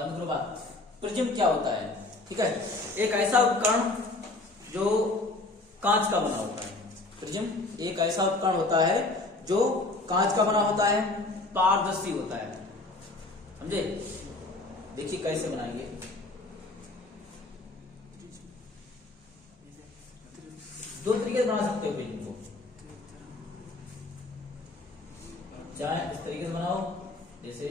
बंद करो बात। प्रिज्म क्या होता है? ठीक है, एक ऐसा उपकरण जो कांच का बना होता है। प्रिज्म एक ऐसा उपकरण होता है जो कांच का बना होता है, पारदर्शी होता है। समझे? देखिए कैसे बनाएंगे। दो तरीके से बना सकते हो प्रिज्म को, चाहे इस तरीके से बनाओ, जैसे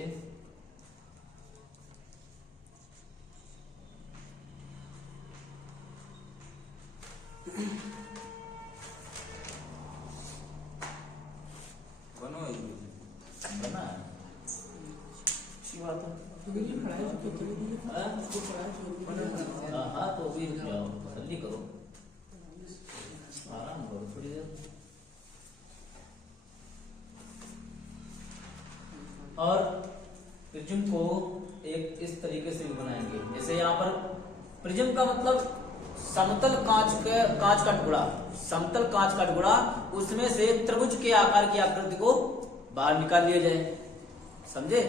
बनो बना है। अच्छी बात है। हाँ तो अभी रुक जाओ, जल्दी करो, आराम करो थोड़ी देर। और प्रिज्म को एक इस तरीके से भी बनाएंगे, जैसे यहाँ पर प्रिज्म का मतलब समतल कांच का टुकड़ा, समतल कांच का टुकड़ा, उसमें से त्रिभुज के आकार की आकृति को बाहर निकाल लिया जाए। समझे?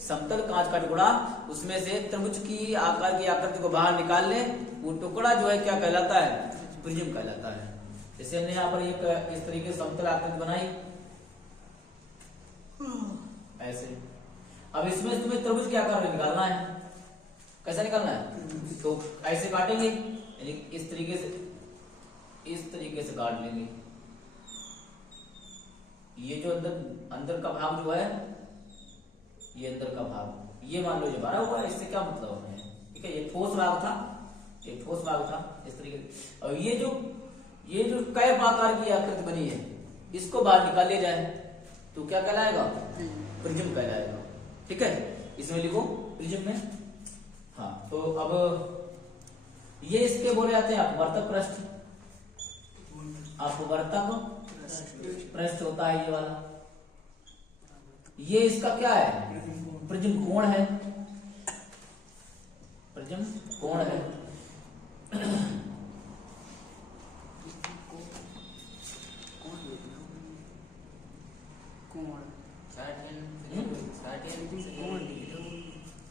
समतल कांच का टुकड़ा, उसमें से त्रिभुज की आकार की आकृति को बाहर निकाल ले, वो टुकड़ा जो है क्या कहलाता है? प्रिज्म कहलाता है। जैसे हमने यहाँ पर एक इस तरीके से समतल आकृति बनाई ऐसे। अब इसमें तुम्हें त्रिभुज के आकार में निकालना है। कैसा निकालना है? तो ऐसे काटेंगे, यानी इस तरीके से काट लेंगे। ये जो अंदर का भाग जो है, ये अंदर का भाग, ये मान लो ये भरा हुआ है, इससे क्या मतलब है? ठीक है, ये ठोस भाग था, ये ठोस भाग था इस तरीके से। और ये जो कैप आकार की आकृति बनी है, इसको बाहर निकाल लिया जाए तो क्या कहलाएगा? प्रिज्म कहलाएगा। ठीक है, इसमें लिखो प्रिज्म में। हाँ, तो अब ये इसके बोले जाते हैं अपवर्तक पृष्ठ। अपवर्तक पृष्ठ होता है ये वाला। ये इसका क्या है? प्रिज्म कोण है। प्रिज्म कोण है।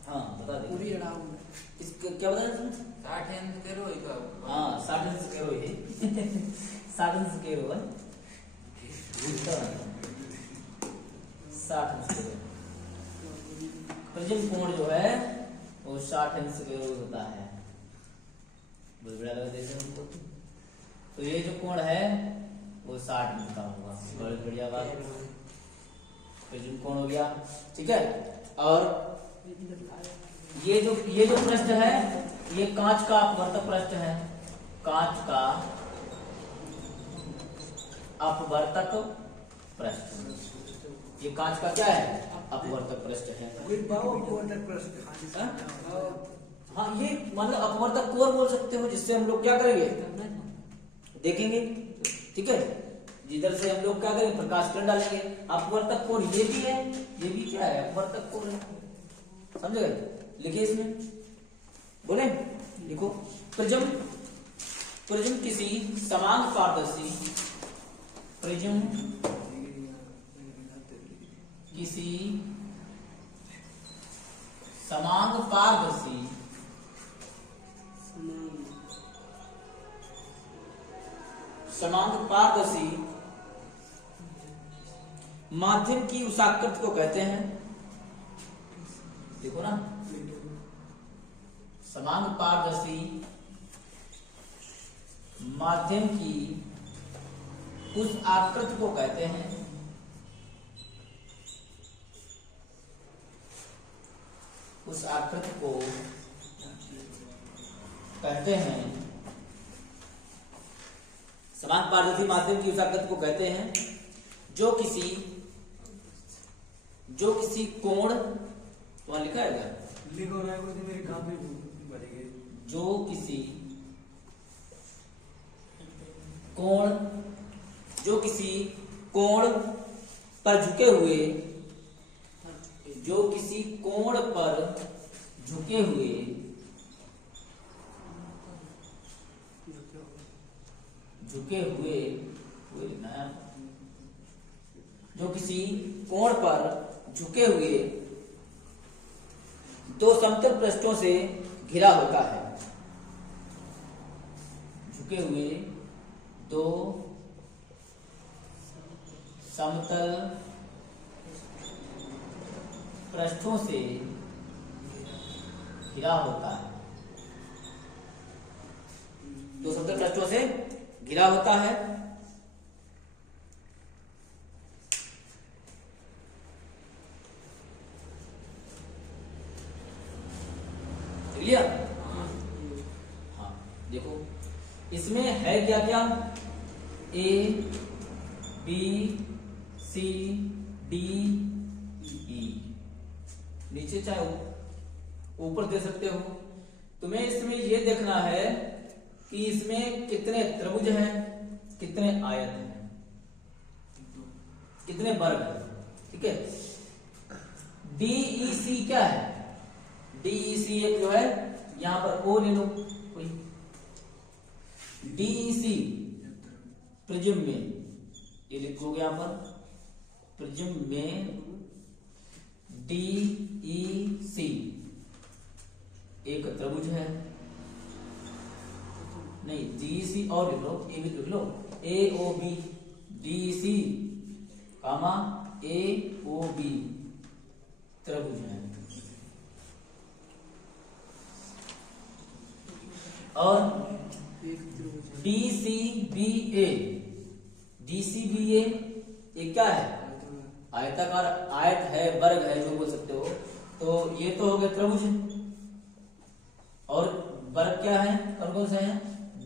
हाँ बता दे, क्या बता रहे? 60 करो हाँ 60 करो, ये 60 करो है, 60 करो। प्रिज्म कोण जो है वो 60 करो होता है। बहुत बड़ा लगा जैसे हमको। तो ये जो कोण है वो 60 का होगा। बहुत बढ़िया बात, प्रिज्म कोण हो गया। ठीक है, और ये जो पृष्ठ है, ये कांच का अपवर्तक पृष्ठ है। कांच का अपवर्तक पृष्ठ, ये कांच का क्या है? अपवर्तक पृष्ठ है। हाँ, ये मतलब अपवर्तक कोर बोल सकते हो, जिससे हम लोग क्या करेंगे देखेंगे। ठीक है, जिधर से हम लोग क्या करेंगे? प्रकाश किरण डालेंगे। अपवर्तक कोर ये भी है, ये भी क्या है? अपवर्तक कोर है। समझ गए? लिखिए इसमें, बोले लिखो। प्रिज्म किसी समान पारदर्शी, प्रिज्म किसी समान पारदर्शी माध्यम की उस आकृति को कहते हैं। देखो ना, समान पारदर्शी माध्यम की उस आकृति को कहते हैं, उस आकृति को कहते हैं, समान पारदर्शी माध्यम की उस आकृति को कहते हैं जो किसी कोण, वहां लिखा है क्या? लिखो ना, कुछ मेरी कापी भरेगी। जो किसी कोण पर झुके हुए, जो किसी कोण पर झुके हुए जो किसी कोण पर झुके हुए दो समतल पृष्ठों से घिरा होता है। झुके हुए दो समतल पृष्ठों से घिरा होता है। दो समतल पृष्ठों से घिरा होता है। क्लियर? हाँ, देखो इसमें है क्या क्या, A B C D E, नीचे चाहे ऊपर दे सकते हो। तुम्हें इसमें ये देखना है कि इसमें कितने त्रिभुज हैं, कितने आयत हैं, कितने वर्ग हैं। ठीक है, DEC क्या है? DEC एक जो है यहां पर ओ ले लो कोई, DEC प्रिज्म में, ये लिखोगे यहां पर प्रिज्म में DEC एक त्रिभुज है। नहीं, DEC और लिख लो, ए भी लिख लो, AOB DEC कामा AOB त्रिभुज है। और DCBA ये क्या है? आयताकार, आयत है, वर्ग है, जो बोल सकते हो। तो ये तो हो गए त्रिभुज, और वर्ग क्या है, कौन कौन से हैं?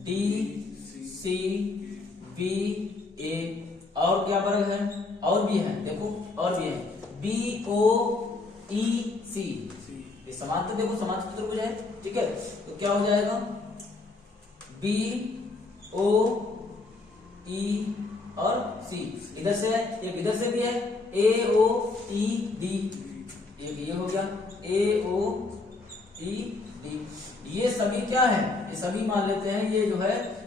DCBA, और क्या वर्ग है? और भी है, देखो और भी है, BOEC, ये समांतर, देखो समांतर त्रिभुज है। ठीक है, तो क्या हो जाएगा? BOE और C, इधर से है, एक इधर से भी है, AOED, एक ये हो गया AOED। ये सभी क्या है? ये सभी मान लेते हैं ये जो है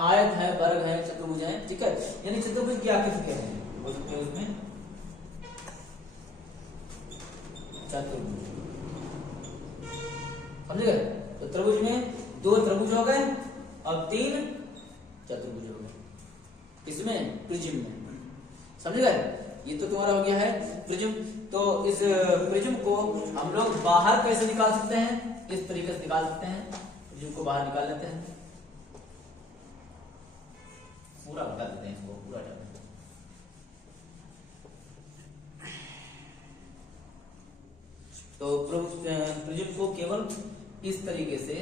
आयत है, वर्ग है, चतुर्भुज है। ठीक है, यानी चतुर्भुज क्या किसके हैं बोल सकते हैं उसमें? चतुर्भुज, समझ गए? तो त्रिभुज में दो त्रिभुज हो गए, अब तीन चतुर्भुज हो गए, इसमें प्रिज्म में, समझ गए? ये तो तुम्हारा हो गया है प्रिज्म। तो इस प्रिज्म को हम लोग बाहर कैसे निकाल सकते हैं? इस तरीके से निकाल सकते हैं। प्रिज्म को बाहर निकाल लेते हैं, पूरा हटा देते हैं इसको, पूरा हटा देते हैं। तो प्रिज्म को केवल इस तरीके से,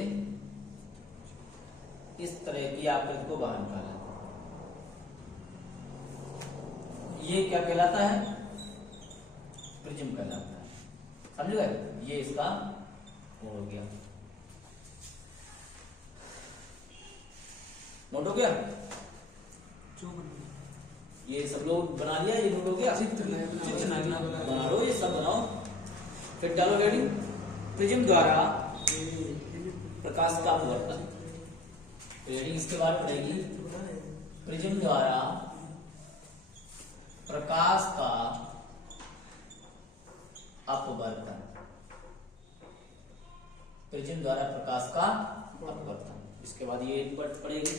इस तरह की आकृति को बाहर निकाला, ये क्या कहलाता है? प्रिज्म कहलाता है, समझ गए? ये इसका हो गया, नोट हो गया? ये सब लोग बना लिया, ये नोट हो गया? बना लो, ये सब बनाओ, फिर डालो रेडी। प्रिज्म द्वारा प्रकाश का अपवर्तन, रेडी इसके बाद पड़ेगी। प्रिज्म द्वारा प्रकाश का अपवर्तन, प्रिज्म द्वारा प्रकाश का अपवर्तन, इसके बाद ये पड़ेगी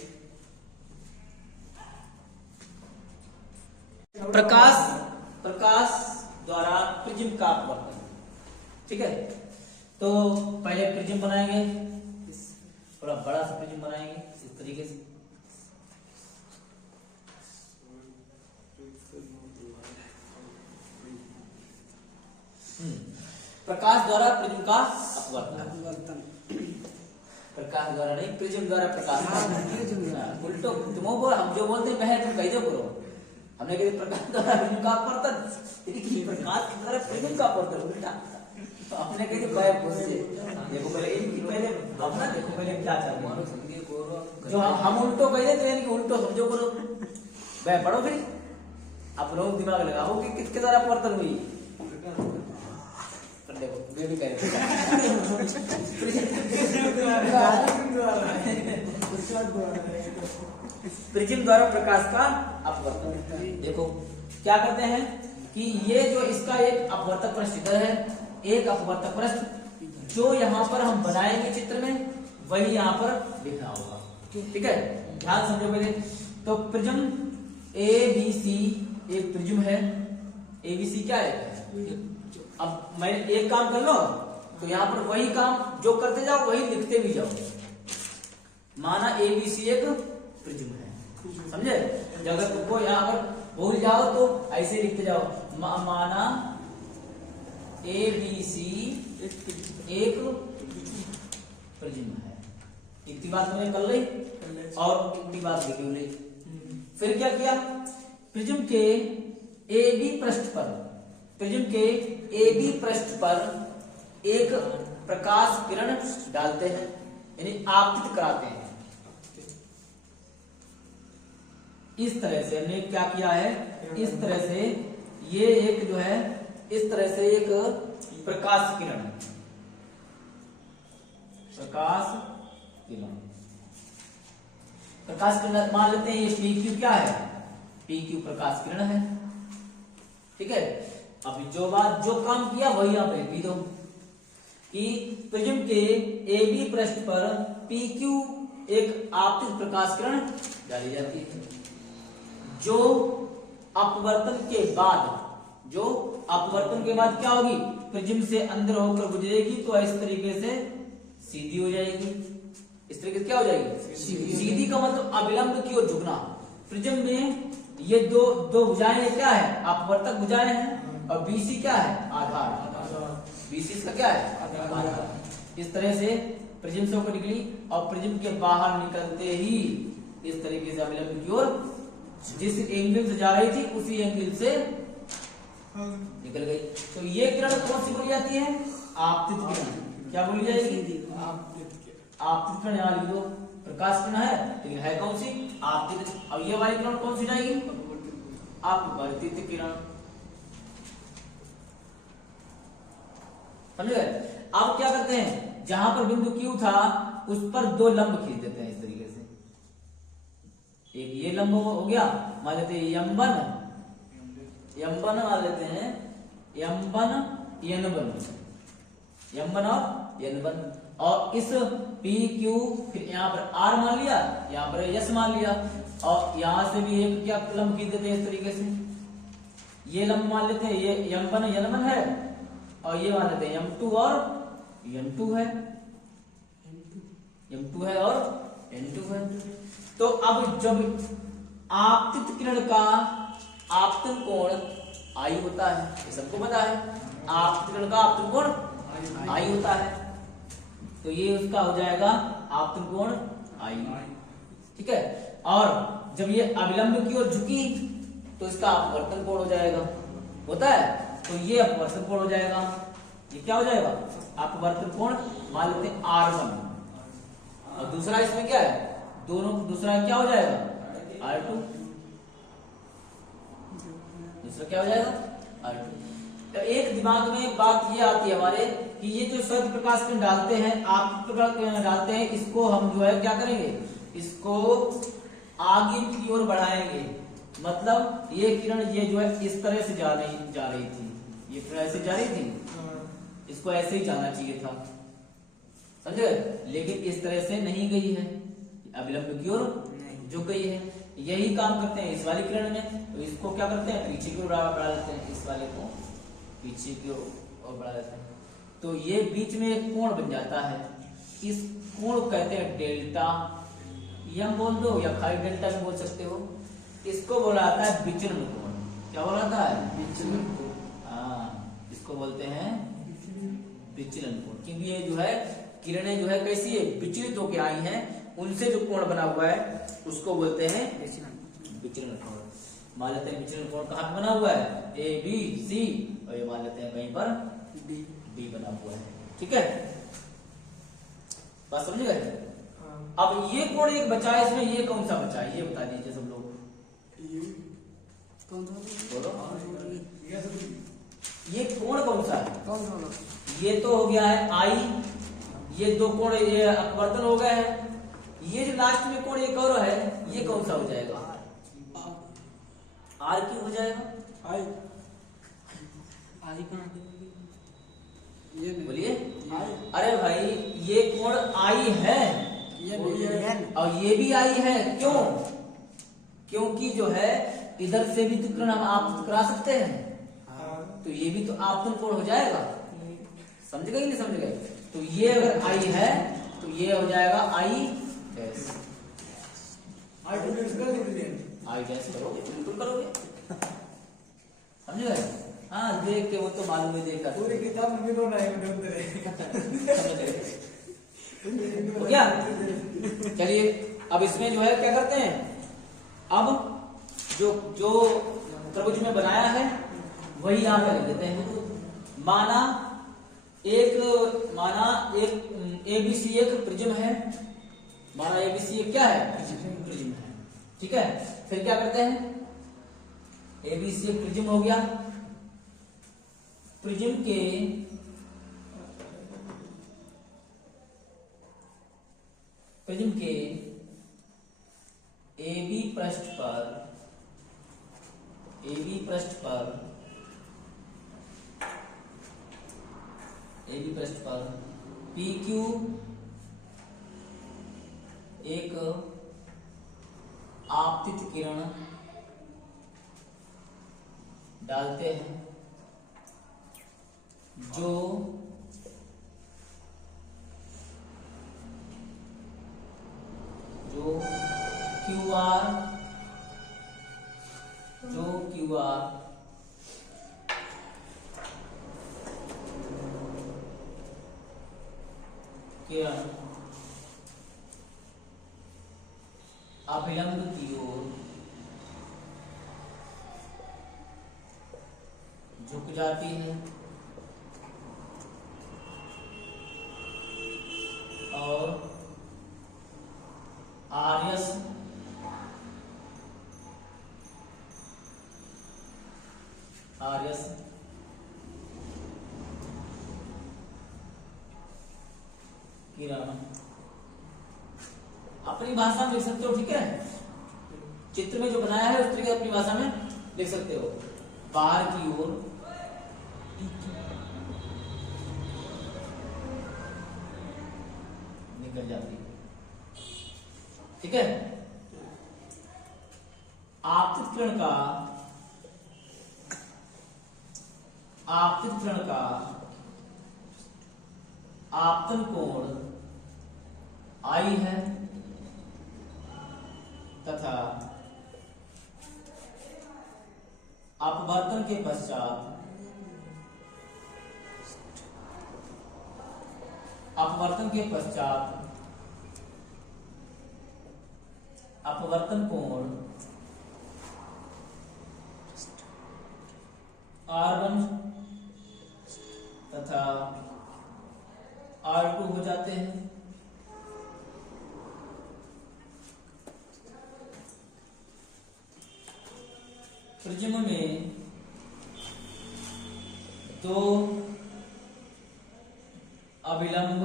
प्रकाश द्वारा प्रिज्म का अपवर्तन। ठीक है, तो पहले प्रिज्म बनाएंगे, थोड़ा बड़ा सा प्रिज्म बनाएंगे इस तरीके से। प्रकाश द्वारा प्रिज्म का अपवर्तन, प्रकाश द्वारा नहीं, प्रिज्म द्वारा प्रकाश का उल्टो, तुम हम जो बोलते हैं तुम कह दो करो। हमने कहा प्रकाश द्वारा प्रिज्म का अपवर्तन, प्रकाश द्वारा प्रिज्म का अपवर्तन उल्टा। तो हमने कही देखो पहले अपना देखो पहले क्या चल रहा है, जो हम उल्टो कह देते हैं कि उल्टो समझो करो, वह पढ़ो फिर आप लोग दिमाग लगाओ कि किसके द्वारा अपवर्तन हुई। देखो वे भी कह रहे प्रिज्म द्वारा प्रकाश का अपवर्तन। देखो क्या करते हैं कि ये जो इसका एक अपवर्तक पृष्ठ इधर है, एक अपवर्तक पृष्ठ जो यहाँ पर हम बनाएंगे चित्र में वही यहाँ पर लिखना होगा। ठीक है, ध्यान समझो पहले। तो प्रिज्म ABC एक प्रिज्म है। ABC क्या है? अब मैं एक काम कर लो तो यहाँ पर वही काम जो करते जाओ वही लिखते भी जाओ। माना ABC एक प्रिज्म है, समझे? अगर तुमको यहाँ पर भूल जाओ तो ऐसे लिखते जाओ, माना ABC एक प्रिज्म है। इतनी बात मैंने कर ली और इतनी बात लिखी ली। फिर क्या किया? प्रिज्म के AB पृष्ठ पर, प्रिज्म के AB पृष्ठ पर एक प्रकाश किरण डालते हैं, यानी आपतित कराते हैं। इस तरह से हमने क्या किया है, इस तरह से ये एक जो है इस तरह से एक प्रकाश किरण, प्रकाश किरण, प्रकाश किरण मान लेते हैं। ये PQ क्या है? PQ प्रकाश किरण है। ठीक है, अभी जो काम किया वही आप लिख भी दो कि प्रिज्म के AB पृष्ठ पर PQ एक आपतित प्रकाश किरण डाली जाती है, जो अपवर्तन के बाद क्या होगी? प्रिज्म से अंदर होकर गुजरेगी तो इस तरीके से सीधी हो जाएगी। इस तरीके से क्या हो जाएगी? सीधी का मतलब अविलंब की ओर झुकना। प्रिज्म में ये दो भुजाएं क्या है? अपवर्तक भुजाएं हैं और BC क्या है? आधार। BC इसका क्या है? आधार। इस तरह से प्रिज्म से होकर निकली और प्रिज्म के बाहर निकलते ही इस तरीके से अविलंब की ओर जिस एंगल से जा रही थी उसी एंगल से निकल गई। तो ये किरण कौन सी बोली जाती है? आपतित किरण। क्या बोली जाएगी? आपतित किरण। यहाँ लिख दो, प्रकाश किरण है तो ये है कौन सी? आपतित। और ये वाली किरण कौन सी जाएगी? अपवर्तित किरण। समझ गए? अब क्या करते हैं, जहां पर बिंदु Q था उस पर दो लंब खींच देते हैं इस तरीके से। एक ये लंब हो गया, मान लेते हैं M1 मान लेते हैं, M1 N1 और N1, और इस PQ फिर यहाँ पर R मान लिया, यहाँ पर S मान लिया, और यहाँ से भी एक क्या लंब खींच देते हैं इस तरीके से। ये लंब मान लेते हैं, ये M1 N1 है और ये मान लेते हैं M2 और N2 है, M2 है और N2 है। तो अब जब आपतित किरण का आपतन कोण I होता है, ये सबको पता है, आपतित किरण का आपतन कोण I होता है, तो ये उसका हो जाएगा आपतन कोण I। ठीक है, और जब ये अविलंब की ओर झुकी तो इसका अपवर्तन कोण हो जाएगा, होता है, तो ये अपवर्तन कोण हो जाएगा। ये क्या हो जाएगा? अपवर्तन कोण। मान लेते हैं R1 और दूसरा इसमें क्या है? दोनों दूसरा क्या हो जाएगा? R2। दूसरा क्या हो जाएगा? R2। तो एक दिमाग में बात ये आती है हमारे कि ये जो श्वेत प्रकाश किरण डालते हैं, आप प्रकाश किरण डालते हैं, इसको हम जो है क्या करेंगे? इसको आगे की ओर बढ़ाएंगे। मतलब ये किरण ये जो है इस तरह से जा रही थी, ये किरण ऐसे जा रही थी, इसको ऐसे ही जाना चाहिए था, समझे? लेकिन इस तरह से नहीं गई है, अविलंब की ओर झुक गई है। यही काम करते हैं इस वाली किरण में। तो इसको क्या करते हैं? पीछे की ओर बढ़ा लेते हैं, इस वाले को पीछे की ओर बढ़ा लेते हैं, तो ये बीच में एक कोण बन जाता है। इस कोण को कहते हैं डेल्टा, यम बोल दो या खाली डेल्टा भी बोल सकते हो। इसको बोला जाता है विचलन कोण। क्या बोला जाता है? विचलन कोण। हाँ, इसको बोलते हैं विचलन कोण, क्योंकि ये जो है किरणें जो है कैसी है? विचलित होकर आई हैं, उनसे जो कोण बना हुआ है उसको बोलते हैं विचलन कोण। मान लेते हैं विचलन कोण कहाँ पे बना हुआ है? ABC, और ये मान लेते हैं कहीं पर D बना हुआ है। ठीक है, बात समझ गए? अब ये कोण एक बचा है, इसमें ये कौन सा बचा है? ये बता दीजिए सब लोग। बोलो, ये कोण कौन सा है? ये तो हो गया है I, ये दो कोण ये अपवर्तन हो गए हैं। ये जो लास्ट में कोण एक और है, ये कौन सा हो जाएगा? R क्यों हो जाएगा? I कहाँ? बोलिए। अरे भाई ये कोण आई है और ये भी आई है, क्यों? क्योंकि जो है इधर से भी तो किरण हम आप करा सकते हैं, तो ये भी तो आपतन कोण हो जाएगा। समझ गए नहीं समझ गए? तो ये अगर आई है तो ये हो जाएगा आई डैश। आई डैश करोगे, बिल्कुल करोगे। समझ गए? हाँ देख के वो तो मालूम ही देखा पूरी किताब में तो नहीं हो गया। चलिए अब इसमें जो है क्या करते हैं, अब जो जो त्रिभुज में बनाया है वही यहाँ पे लिख देते हैं। माना एक एबीसी एक प्रिज्म है। माना एबीसी एक क्या है? प्रिज्म है। ठीक है, फिर क्या करते हैं, एबीसी एक प्रिज्म हो गया। प्रिज्म के एबी पृष्ठ पर PQ एक आपतित किरण डालते हैं जो QR किरण अभिलंब की ओर झुक जाती है और आर्यस किरण अपनी भाषा में लिख सकते हो। ठीक है, चित्र में जो बनाया है उस तरीके अपनी भाषा में लिख सकते हो। बाहर की ओर निकल जाती है। ठीक है, आपतित किरण का आपतन कोण आई है तथा अपवर्तन के पश्चात अपवर्तन कोण R1 तथा R2 हो जाते हैं। प्रिज्म में दो अभिलंब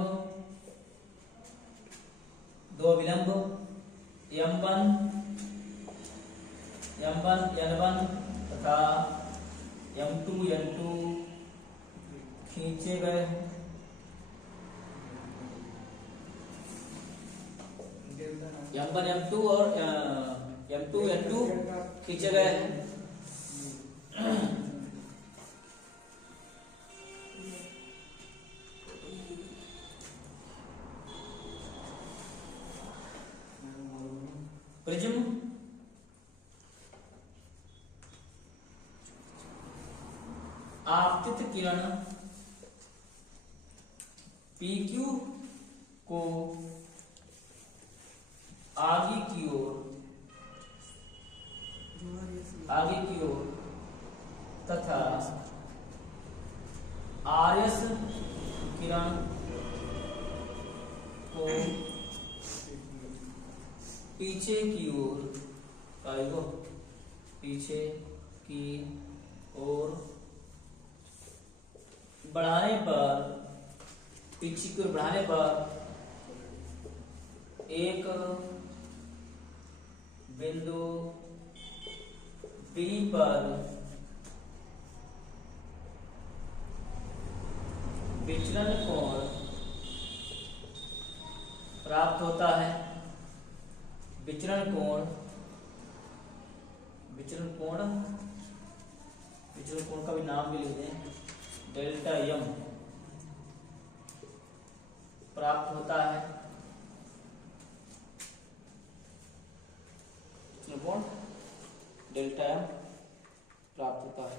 M1 तथा M2 खींचे गए हैं। M1 M2 और M2 N2 खींचे गए हैं। प्रिज्म आपतित किरण PQ को आगे की ओर तथा RS किरण को पीछे की ओर बढ़ाने पर एक बिंदु B पर विचलन कोण होता है विचरण कोण का भी नाम भी लिख दें, डेल्टा यम प्राप्त होता है विचरण कोण डेल्टा यम प्राप्त होता है।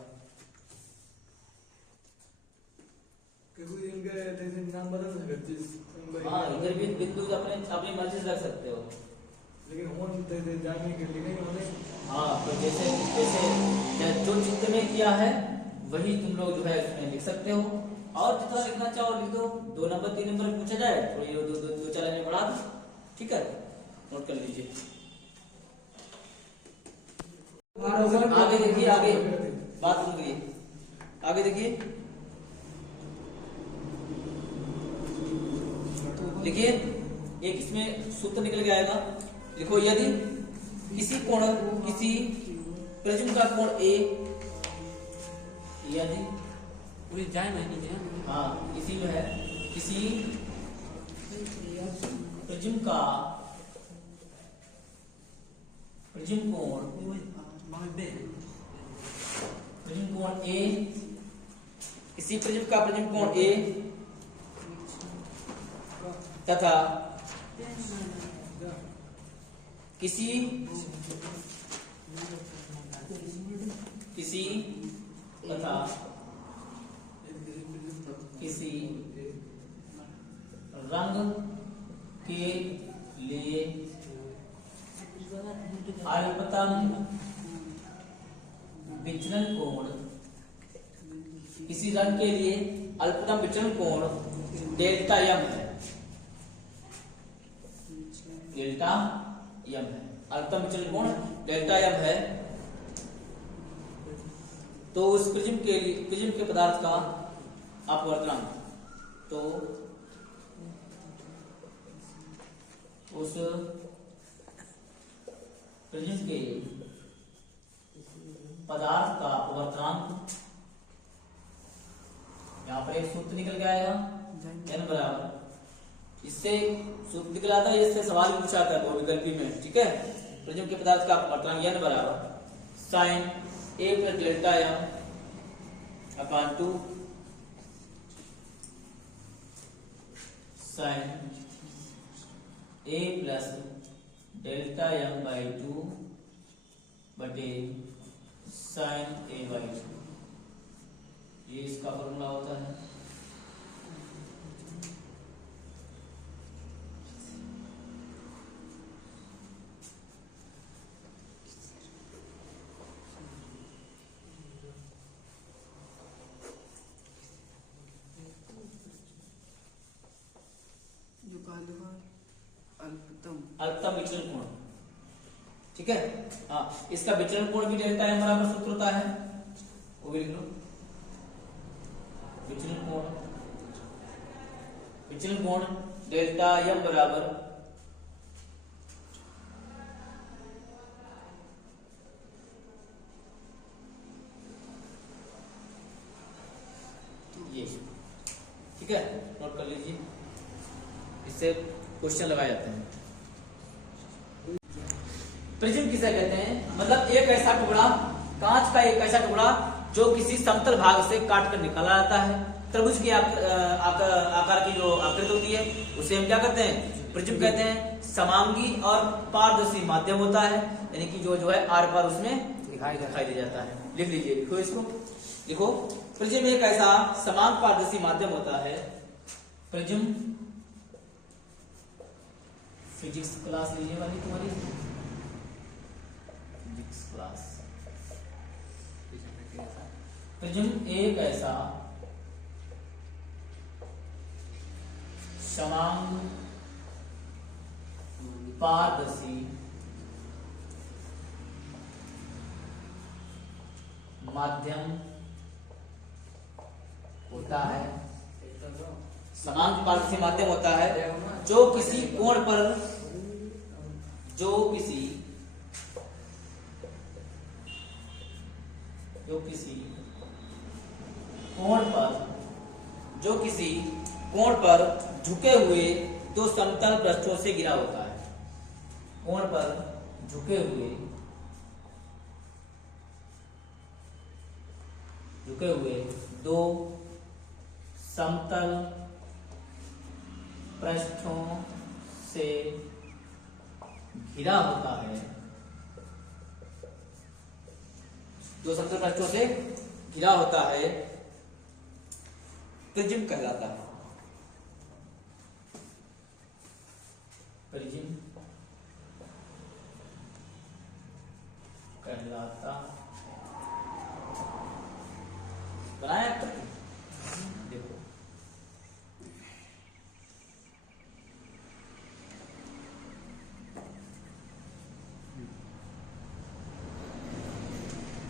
क्योंकि इनके जैसे नाम बदल सकते हैं। हाँ, इधर भी बिंदु अपनी मर्जी से रख सकते हो, लेकिन होन जाने के लिए नहीं होने। हाँ, तो जैसे जो चित्र में किया है वही तुम लोग जो है इसमें लिख सकते हो, और जितना लिखना चाहो लिख दो। 2 नंबर 3 नंबर पूछा जाए थोड़ी दो 4 लाइन बढ़ा दो, ठीक है, नोट कर लीजिए। आगे देखिए, आगे बात सुनिए, आगे देखिए, देखिए एक इसमें सूत्र निकल के आएगा। लिखो, यदि किसी प्रिज्म का कोण ए, यदि पूरी जाए नहीं है। हाँ, किसी जो है किसी प्रिज्म कोण ए, किसी प्रिज्म का प्रिज्म कोण ए तथा किसी रंग के लिए अल्पतम विचलन कोण, किसी रंग के लिए अल्पतम विचलन कोण डेल्टा यम है, डेल्टा यम है, अल्पतम विचलन कोण डेल्टा यम है, तो उस प्रिज्म के पदार्थ का अपवर्तनांक, तो उस प्रिज्म के पदार्थ का अपवर्तनांक, यहाँ पर एक सूत्र निकल के आएगा n बराबर, इससे सूत्र निकला था, इससे सवाल भी पूछा था बहुविकल्पी में, ठीक है। प्रिज्म के पदार्थ का अपवर्तनांक n बराबर sine a plus delta m upon 2 sine a plus delta m by 2 बटे साइन a बाई 2, ये इसका फॉर्मूला होता है। अल्पतम विचलन कोण, ठीक है। हाँ, इसका विचलन कोण भी डेल्टा एम बराबर सूत्र होता है, वो भी लिख लो। विचलन कोण डेल्टा एम बराबर ये, ठीक है, नोट कर लीजिए, इससे क्वेश्चन लगाए जाते हैं। प्रिज्म किसे कहते हैं, मतलब एक ऐसा टुकड़ा, कांच का एक ऐसा टुकड़ा जो किसी समतल भाग से काट कर निकाला जाता है। त्रिभुज के आकार की जो आकृति होती है उसे हम क्या कहते हैं, प्रिज्म कहते हैं। समांगी और पारदर्शी माध्यम होता है, यानी कि जो है आर पार उसमें दिखाई दे जाता है। लिख लीजिए, लिखो इसको, लिखो, प्रिज्म एक ऐसा समान पारदर्शी माध्यम होता है। प्रिज्म, फिजिक्स क्लास लीजिए वाली तुम्हारी फिजिक्स क्लास। प्रिज्म एक ऐसा समान पारदर्शी माध्यम होता है, समान पारदर्शी माध्यम होता है जो किसी कोण पर झुके हुए दो समतल पृष्ठों से घिरा होता है। कोण पर झुके हुए दो समतल पृष्ठों से घिरा होता है। दो समतल पृष्ठों से घिरा होता है, प्रिज्म कहलाता है। प्रिज्म कहलाता बनाया देखो।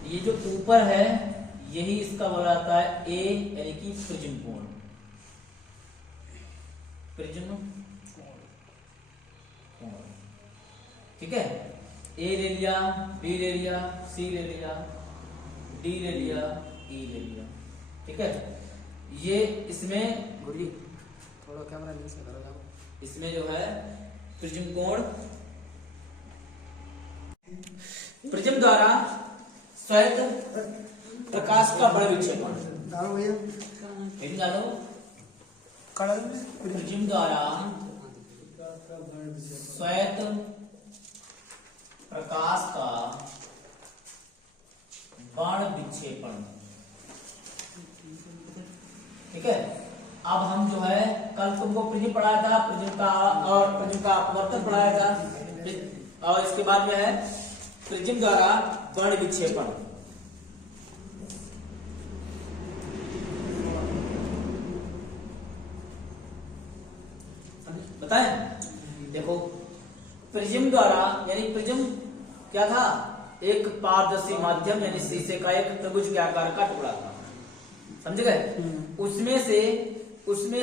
ये जो ऊपर है यही इसका बोला जाता है ए, यानी कि प्रिज्म कोण। प्रिज्म कोण, ठीक है। ए ले लिया, बी ले लिया, सी ले लिया, डी ले लिया, ई ले लिया, ठीक है। ये इसमें गुरुजी थोड़ा कैमरा नीचे करो। इसमें जो है प्रिज्म कोण, प्रिज्म द्वारा श्वेत प्रकाश का बड़ विक्षेपण। डालो भैया हेडिंग डालो। कड़ल प्रिज्म द्वारा श्वेत प्रकाश का बाण विक्षेपण, ठीक है। अब हम जो है कल तुमको प्रिज्म पढ़ाया था, प्रिज्म का और प्रिज्म का अपवर्तन पढ़ाया था, और इसके बाद में है प्रिज्म द्वारा बाण विक्षेपण। बताएं, देखो प्रिज्म द्वारा, यानी प्रिज्म क्या था, एक पारदर्शी माध्यम यानी शीशे का एक त्रिभुज के आकार का टुकड़ा था, समझ गए। उसमें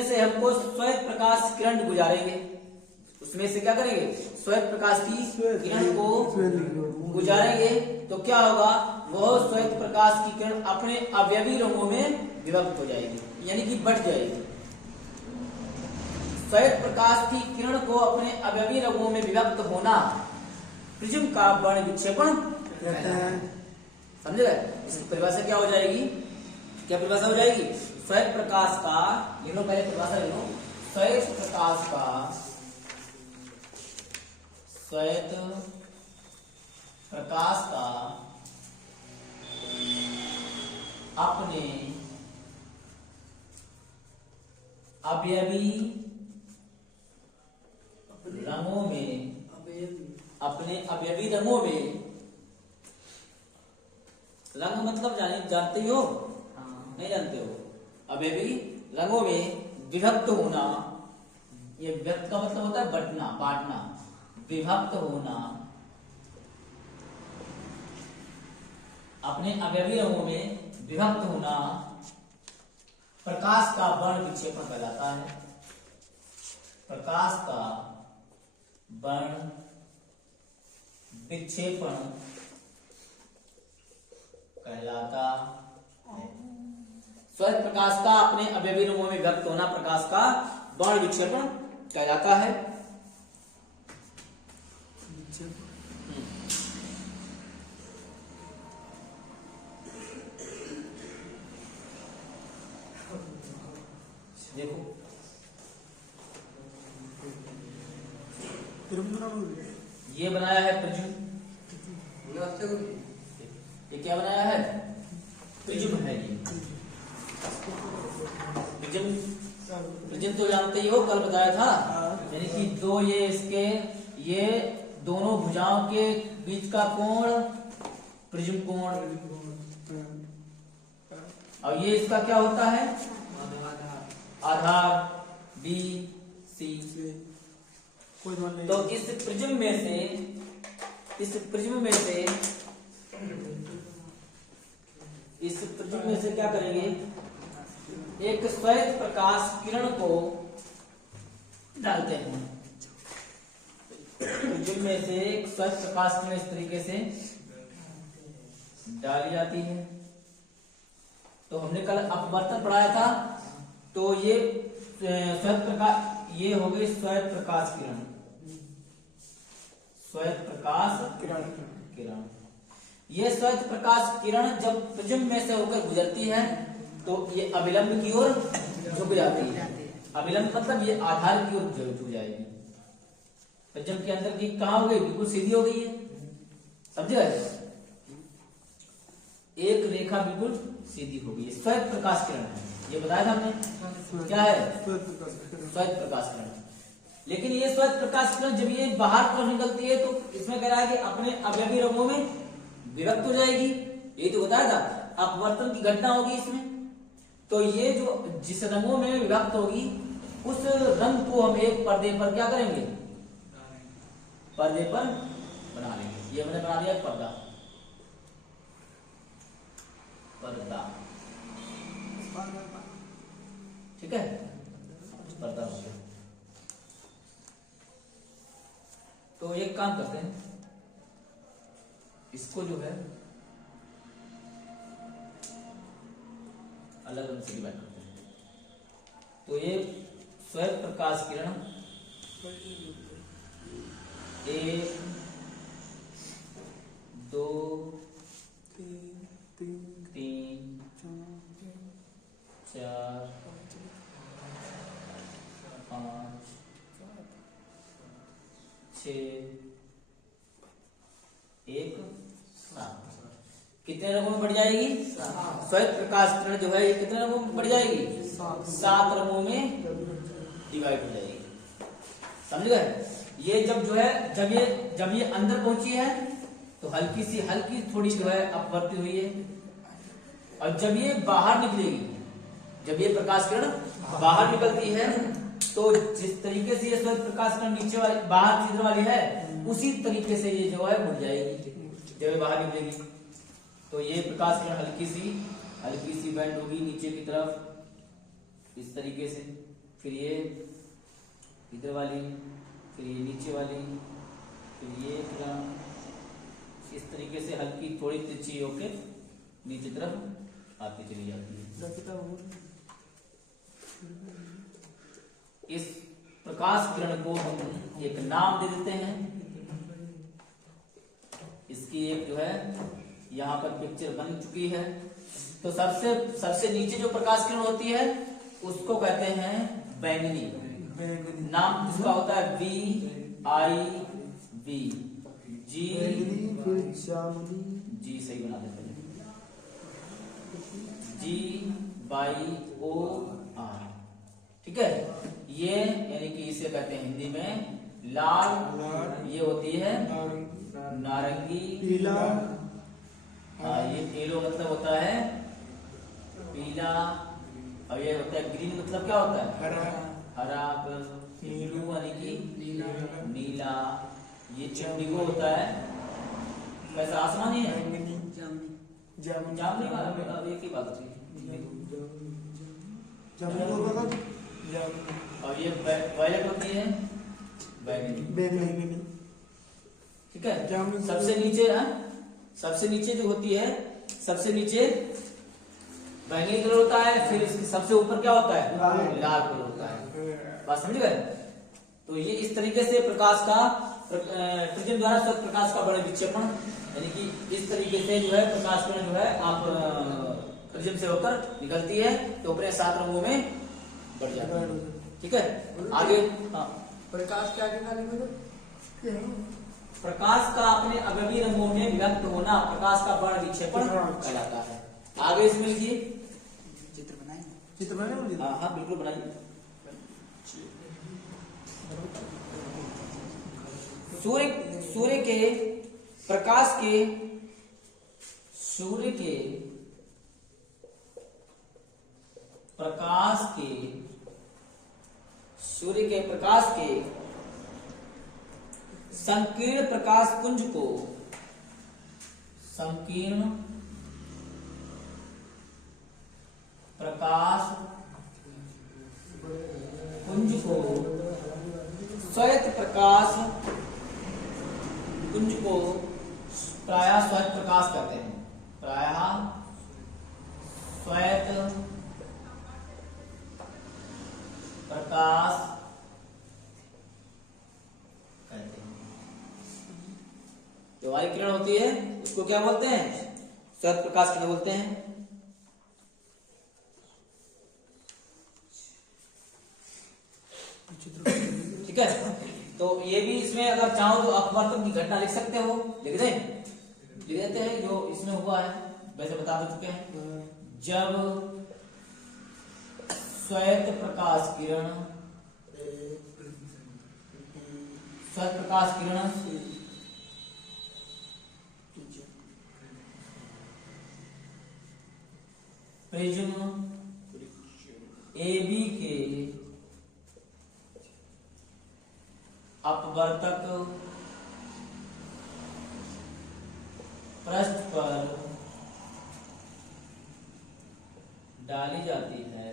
से हमको श्वेत प्रकाश किरण गुजारेंगे। उसमें से क्या करेंगे, श्वेत प्रकाश की किरण को गुजारेंगे, तो क्या होगा, वह श्वेत प्रकाश की किरण अपने अवयवी रंगों में विभक्त हो जाएगी, यानी कि बढ़ जाएगी। श्वेत प्रकाश की किरण को अपने अवयवी रंगों में विभक्त होना प्रिज्म का बाण विक्षेपण कहता है, समझ गए। इसकी परिभाषा क्या हो जाएगी, क्या परिभाषा हो जाएगी, श्वेत प्रकाश का, लिखो पहले परिभाषा लिखो, श्वेत प्रकाश का, श्वेत प्रकाश का अपने अवयवी रंगों में, अपने अवयवी रंगों में, रंग मतलब जानते ही हो, नहीं जानते हो, अवयवी रंगों में विभक्त होना। ये व्यक्त का मतलब होता है बंटना, बांटना, विभक्त होना, अपने अवयवी रंगों में विभक्त होना प्रकाश का बाण विक्षेपण कहलाता है। प्रकाश का बाण विक्षेपण कहलाता है। श्वेत प्रकाश का अपने अवयवी रंगों में व्यक्त होना प्रकाश का बाण विक्षेपण कहलाता है। देखो ये बनाया है प्रिज्म, ये क्या बनाया है, प्रिज्म है। ये प्रिज्म तो जानते ही हो, कल बताया था, यानी कि दो ये इसके, ये दोनों भुजाओं के बीच का कोण प्रिज्म कोण, और ये इसका क्या होता है, आधार बी सी। तो इस प्रिज्म में से क्या करेंगे, एक श्वेत प्रकाश किरण को डालते हैं। प्रिज्म में से एक श्वेत प्रकाश किरण इस तरीके से डाली जाती है। तो हमने कल अपवर्तन पढ़ाया था, तो ये श्वेत प्रकाश, ये हो गई श्वेत प्रकाश किरण। श्वेत प्रकाश किरण। ये श्वेत प्रकाश किरण जब प्रिज्म में से होकर गुजरती है तो ये अभिलंब की ओर झुक जाती है। अभिलंब मतलब ये आधार की ओर झुक जाएगी। प्रिज्म के अंदर की कहाँ हो गई, बिल्कुल सीधी हो गई है, समझे? एक रेखा बिल्कुल सीधी हो गई है, श्वेत प्रकाश किरण है। ये बताया था हमने, क्या है? श्वेत प्रकाश किरण। लेकिन ये श्वेत प्रकाश किरण जब ये बाहर तरफ निकलती है तो इसमें कह रहा है कि अपने अवयवी रंगों में विभक्त हो जाएगी। ये तो बताया था, अपवर्तन की घटना होगी इसमें। तो ये जो जिस रंगों में विभक्त होगी उस रंग को हम एक पर्दे पर क्या करेंगे, पर्दे पर बना लेंगे। ये हमने बना दिया पर्दा। पर्दा, ठीक है, पर्दा हो गया। तो एक काम करते हैं, इसको जो है अलग रंग से डिवाइड करते हैं। तो ये श्वेत प्रकाश किरण 1 2 3 4 5 6 1 7। कितने रंगों में बढ़ जाएगी? श्वेत प्रकाश किरण जो है ये कितने रंगों में बढ़ जाएगी? 7 रंगों में डिवाइड हो जाएगी, समझ गए? ये जब जो है जब ये अंदर पहुंची है तो हल्की थोड़ी जो है अपवर्तित हुई है। और जब ये बाहर निकलेगी, जब ये प्रकाश किरण बाहर निकलती है तो जिस तरीके से ये श्वेत प्रकाश किरण नीचे वाली बाहर छिद्र वाली है उसी तरीके से ये जो है मुड़ जाएगी जब ये बाहर निकलेगी। तो ये प्रकाश किरण हल्की सी बेंड होगी नीचे की तरफ इस तरीके से, फिर ये इधर वाली, फिर ये नीचे वाली, फिर ये किरण इस तरीके से हल्की थोड़ी तिरछी होके नीचे तरफ आती चली जाती है। इस प्रकाश किरण को हम एक नाम दे देते हैं। इसकी एक जो है यहाँ पर पिक्चर बन चुकी है। तो सबसे नीचे जो प्रकाश किरण होती है उसको कहते हैं बैंगनी। नाम इसका होता है VIV, जी सही बना देते हैं, GYOR, ठीक है। ये यानी कि इसे कहते हैं हिंदी में लाल, ये होती है नारंगी, पीला, ये येलो मतलब होता है पीला, और ये होता है ग्रीन मतलब क्या होता है हरा, ब्लू यानी कि नीला, ये इंडिगो होता है वैसा आसमानी है, जामुनी वाला एक ही बात होती है। और ये वायलेट होती है बैंगनी, ठीक है। सबसे नीचे जो होती है, सबसे नीचे बैंगनी कलर होता है, फिर इसके सबसे ऊपर क्या होता है लाल कलर होता है। बात समझ गए? तो ये इस तरीके से प्रकाश का प्रिज्म द्वारा श्वेत प्रकाश का वर्ण विक्षेपण, यानी कि इस तरीके से जो है प्रकाश किरण जो है आप प्रिज्म से होकर निकलती है तो अपने 7 रंगों में बढ़ जाता है, ठीक है। आगे हाँ, प्रकाश क्या प्रकाश का अपने अवयवी रंगों में विभक्त होना प्रकाश का वर्ण विक्षेपण कहलाता है। आगे इसमें लिखिए, चित्र बनाए। हाँ बिल्कुल बनाइए। सूर्य के प्रकाश के संकीर्ण प्रकाश पुंज को श्वेत प्रकाश पुंज को प्रायः श्वेत प्रकाश कहते हैं। प्रायः श्वेत प्रकाश बाहरी किरण होती है उसको क्या बोलते हैं? श्वेत प्रकाश किरण बोलते हैं। ठीक है, तो ये भी इसमें अगर चाहो तो अपवर्तन की घटना लिख सकते हो, लिख देते हैं जो इसमें हुआ है, वैसे बता तो चुके हैं। जब श्वेत प्रकाश किरण प्रिज्म AB के अपवर्तक पृष्ठ पर डाली जाती है,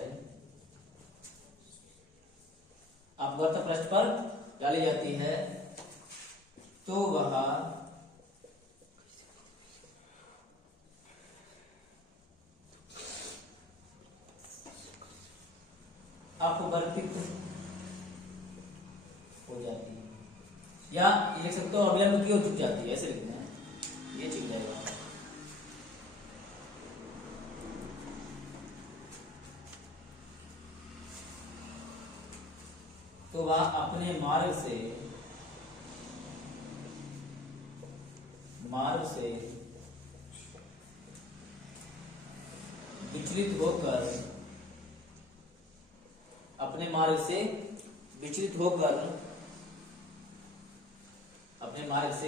अपवर्तक पृष्ठ पर डाली जाती है, तो वह अपवर्तित हो जाती है, या ये लिख सकते हो अवलंब की ओर झुक जाती है, ऐसे लिखना है, ये ठीक जाएगा। तो वह अपने मार्ग से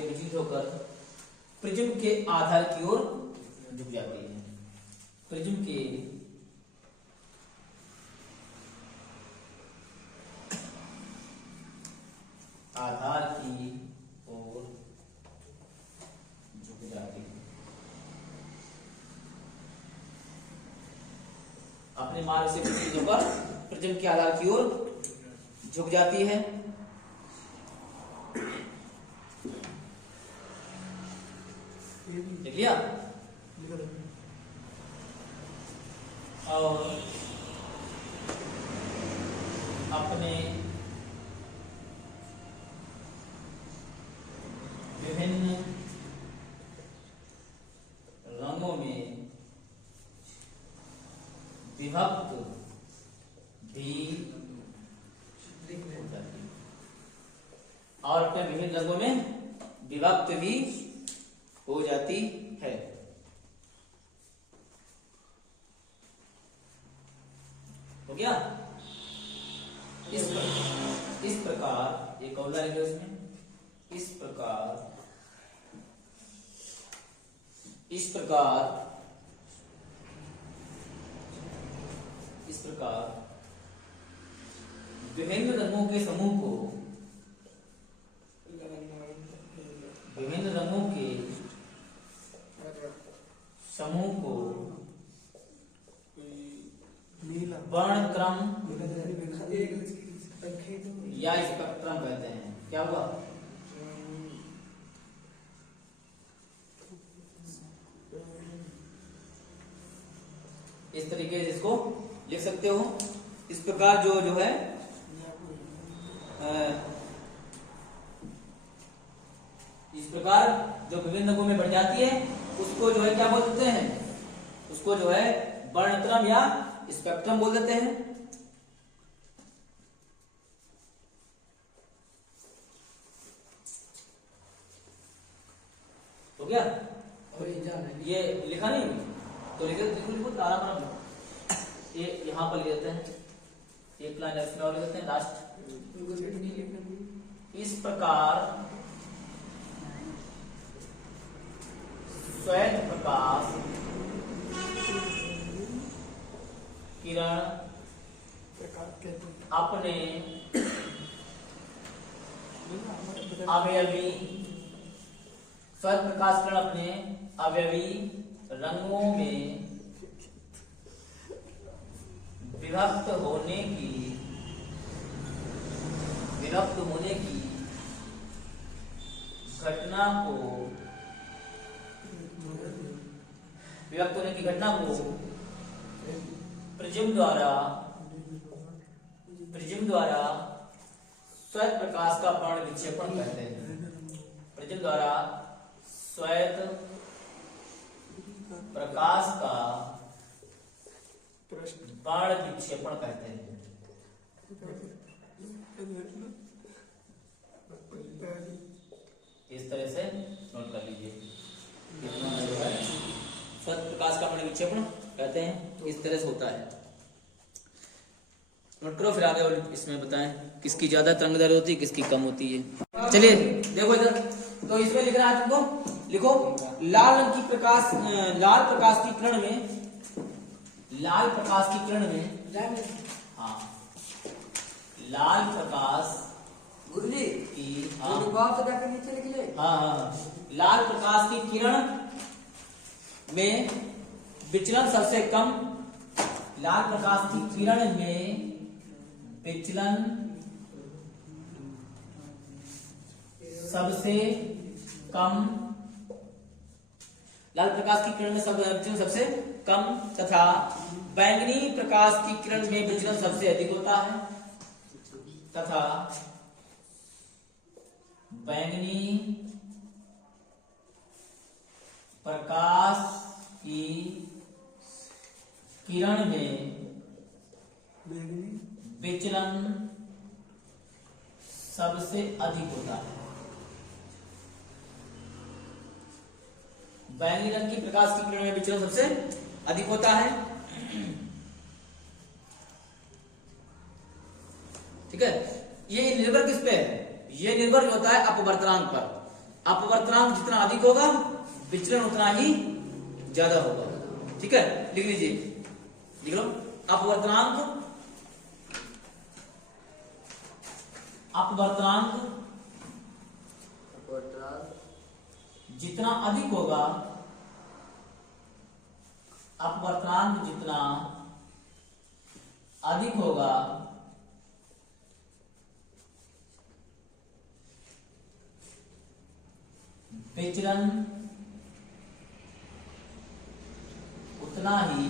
विचलित होकर प्रिज्म के आधार की ओर झुक जाती है। प्रिज्म के आधार की ओर झुक जाती है, अपने मार्ग से विचलित होकर प्रिज्म के आधार की ओर झुक जाती है। लिख लिया? और अपने विभिन्न रंगों में विभक्त भी हो जाती है, और अपने विभिन्न रंगों में विभक्त भी हो जाती है। हो गया? इस प्रकार एक और लिखो इसमें, इस प्रकार विभिन्न रंगों के समूह को वर्णक्रम या स्पेक्ट्रम कहते हैं। क्या हुआ? इस तरीके से इसको लिख सकते हो। इस प्रकार जो है इस प्रकार जो विभिन्न रंगों में बढ़ जाती है उसको जो है क्या बोल देते हैं? उसको जो है वर्णक्रम या स्पेक्ट्रम बोल देते हैं। हो गया? ये लिखा नहीं तो लिखो आराम ये यहाँ पर लिख देते हैं, एक लाइन इसमें और लिख देते हैं लास्ट। इस प्रकार श्वेत प्रकाश किरण अपने अवयवी श्वेत प्रकाश किरण अपने अवयवी रंगों में विभक्त होने की घटना को प्रिज्म द्वारा श्वेत प्रकाश का पर्ण विक्षेपण कहते हैं। प्रिज्म द्वारा श्वेत प्रकाश का प्रश्न बाण विक्षेपण कहते हैं। इस तरह से नोट कर लीजिए। कितना जो है श्वेत प्रकाश का बाण विक्षेपण कहते हैं, इस तरह से होता है। नोट करो, फिर आगे और इसमें बताएं किसकी ज्यादा तरंगदैर्घ्य होती है, किसकी कम होती है। चलिए देखो इधर, तो इसमें लिख रहा है तुमको, लिखो लाल रंग की प्रकाश, लाल प्रकाश की किरण में, लाल प्रकाश की किरण में, हाँ लाल प्रकाश गुरुजी की, हाँ तो जाकर नीचे लिख ले। हाँ, लाल प्रकाश की किरण में विचलन सबसे कम, लाल प्रकाश की किरण में विचलन सबसे कम, लाल प्रकाश की किरण में विचलन सबसे कम तथा बैंगनी प्रकाश की किरण में विचलन सबसे अधिक होता है, तथा बैंगनी प्रकाश की किरण में विचलन सबसे अधिक होता है। बैंगनी रंग की प्रकाश की किरण में विचलन सबसे अधिक होता है। ठीक है, ये निर्भर किस पे है? ये निर्भर होता है अपवर्तनांक पर। अपवर्तनांक जितना अधिक होगा विचलन उतना ही ज्यादा होगा। ठीक है, लिख लीजिए, लिख लो अपवर्तनांक, अपवर्तनांक जितना अधिक होगा, अपवर्तनांक जितना अधिक होगा विचलन उतना ही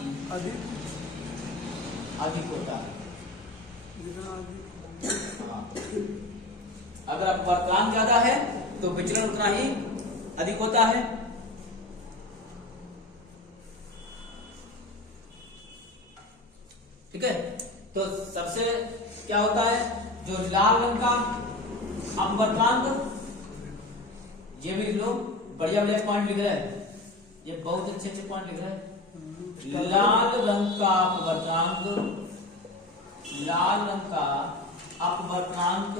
अधिक होता है। हाँ। अगर अपवर्तनांक ज्यादा है तो विचलन उतना ही अधिक होता है। ठीक है, तो सबसे क्या होता है, जो लाल रंग का अपवर्तनांक, ये भी लो, बढ़िया बढ़िया पॉइंट लिख रहे हैं, ये बहुत अच्छे अच्छे पॉइंट लिख रहे हैं। लाल रंग का अपवर्तनांक, लाल रंग का अपवर्तनांक,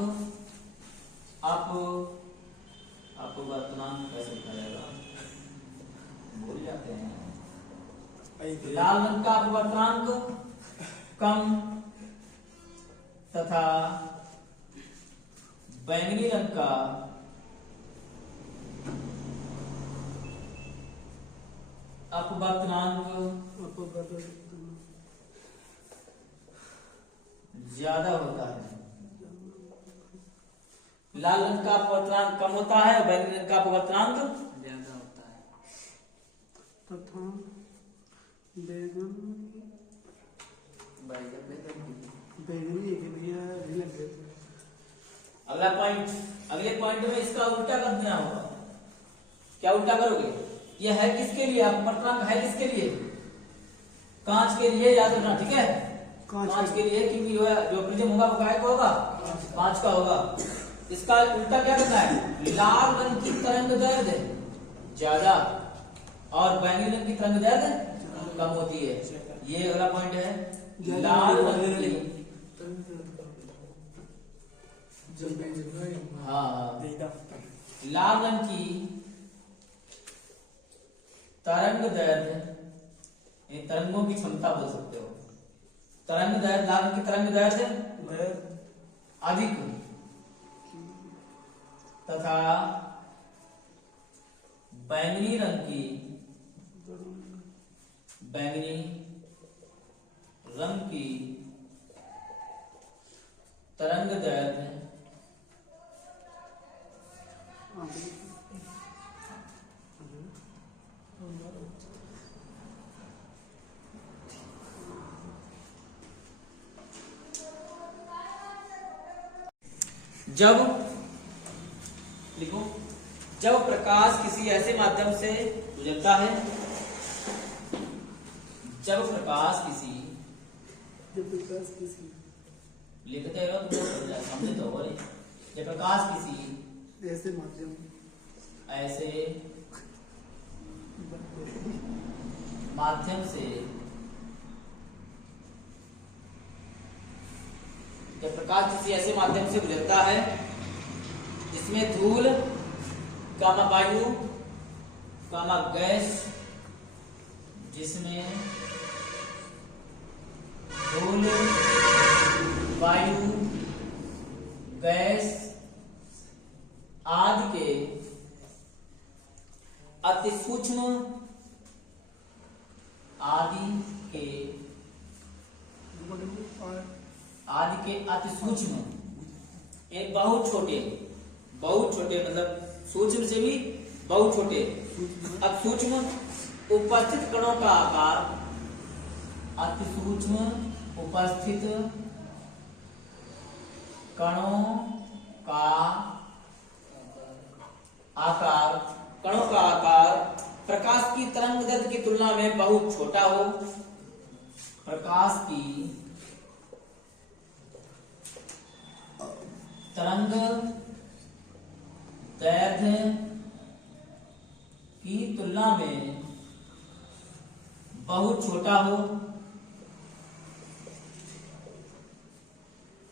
अपवर्तनांक कैसे लिखा जाएगा, भूल जाते हैं। लाल रंग का अपवर्तनांक कम तथा बैंगनी रंग का अपवर्तनांक ज्यादा होता है। लाल रंग का अपवर्तनांक कम होता है, बैंगनी रंग का अपवर्तनांक ज्यादा होता है। तथा बैगन बैगनी अगला पॉइंट, अगले पॉइंट में इसका उल्टा कर देना होगा। क्या उल्टा करोगे, ये है किसके लिए, अपवर्तनांक है किसके लिए, कांच के लिए, याद रखना। ठीक है, कांच के लिए, क्योंकि जो प्रिज्म होगा वो काय का होगा, कांच का होगा। इसका उल्टा क्या करना है, लाल रंग की तरंगदैर्घ्य ज्यादा और बैंगनी रंग की तरंगदैर्घ्य कम होती है। ये अगला पॉइंट है, लाल रंग की, हाँ, लाल रंग की तरंगदैर्घ्य, तरंगों की क्षमता बोल सकते हो, तरंगदैर्घ्य, लाल रंग की तरंगदैर्घ्य अधिक तथा बैंगनी रंग की, बैंगनी रंग की तरंगदैर्घ्य जब, लिखो, जब प्रकाश किसी ऐसे माध्यम से गुजरता है, जब प्रकाश किसी लिखते हो तो समझे तो बोले, जब प्रकाश किसी ऐसे माध्यम ऐसे माध्यम से, जब प्रकाश किसी ऐसे माध्यम से गुजरता है जिसमें धूल, गामा वायु, गामा गैस, जिसमें धूल, वायु, गैस आदि के अति सूक्ष्म अति सूक्ष्म एक बहुत छोटे मतलब सूक्ष्म से भी बहुत छोटे अति सूक्ष्म उपस्थित कणों का आकार, अति सूक्ष्म उपस्थित कणों का आकार प्रकाश की तरंगदैर्घ्य की तुलना में बहुत छोटा हो, प्रकाश की तरंगदैर्घ्य की तुलना में बहुत छोटा हो,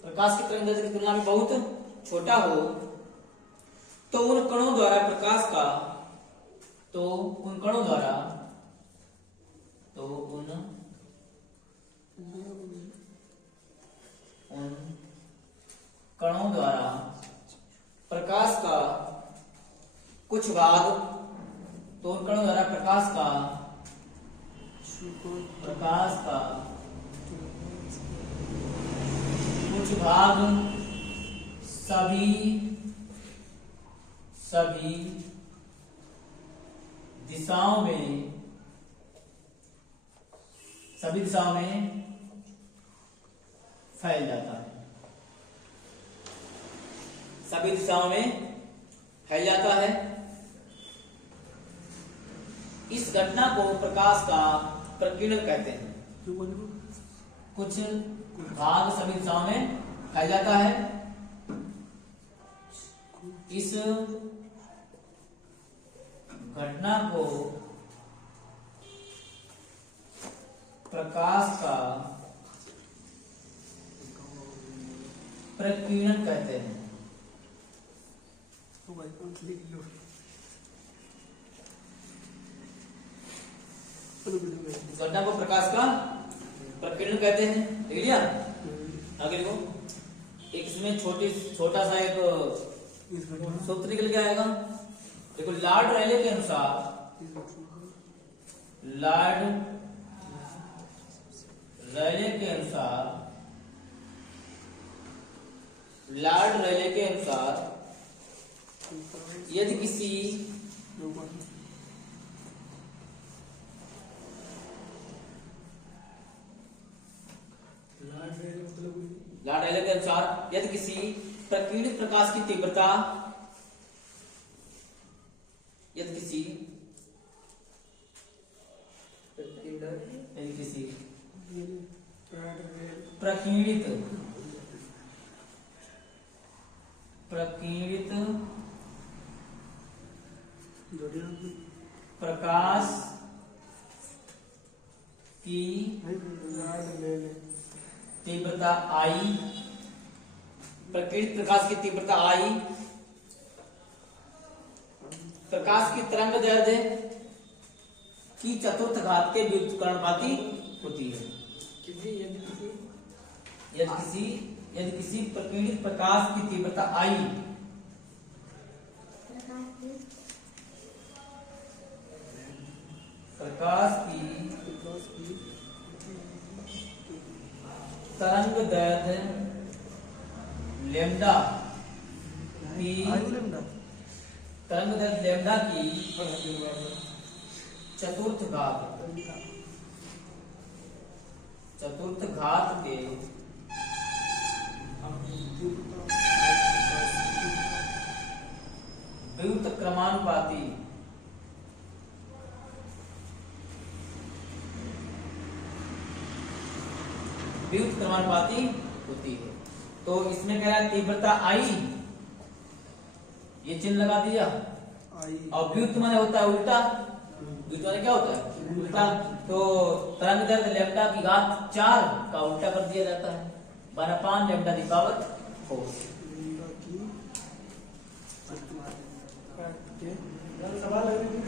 प्रकाश की तरंगदैर्घ्य की तुलना में बहुत छोटा हो, तो उन कणों द्वारा प्रकाश का कुछ भाग, तो उन कणों द्वारा प्रकाश का कुछ भाग सभी दिशाओं में फैल जाता है, सभी दिशाओं में फैल जाता है। इस घटना को प्रकाश का प्रकीर्णन कहते हैं। कुछ भाग सभी दिशाओं में फैल जाता है, इस घटना को प्रकाश का प्रकीर्णन कहते हैं। इस घटना को प्रकाश का प्रकीर्णन कहते हैं। देख लिया? आगे देखो, एक इसमें छोटा सा एक सूत्र निकल के आएगा। देखो, लॉर्ड रेले के अनुसार यदि किसी लॉर्ड रेले के अनुसार यदि किसी प्रकीर्णित प्रकाश की तीव्रता प्रकीर्णित प्रकाश की तीव्रता आई, प्रकीर्णित प्रकाश की तीव्रता आई, प्रकाश की तरंगदैर्घ्य की चतुर्थ घात के व्युत्क्रमणानुपाती होती है। यदि किसी प्रकीर्णित प्रकाश की तीव्रता आई, प्रकाश की तरंगदैर्घ्य लैम्डा की चतुर्थ घात के व्युत्क्रमानुपाती क्रमानुपाती व्युत्क्रमानुपाती क्रमानुपाती होती है। तो इसमें कह रहा है तीव्रता आई, ये चिन्ह लगा दिया, आई और व्युत्त माने होता है उल्टा, व्युत्त माने क्या होता है उल्टा। तो तरंग दैर्घ्य लैम्डा की घात 4 का उल्टा कर दिया जाता है, 1/4 लैम्डा दी पावर 4। सवाल है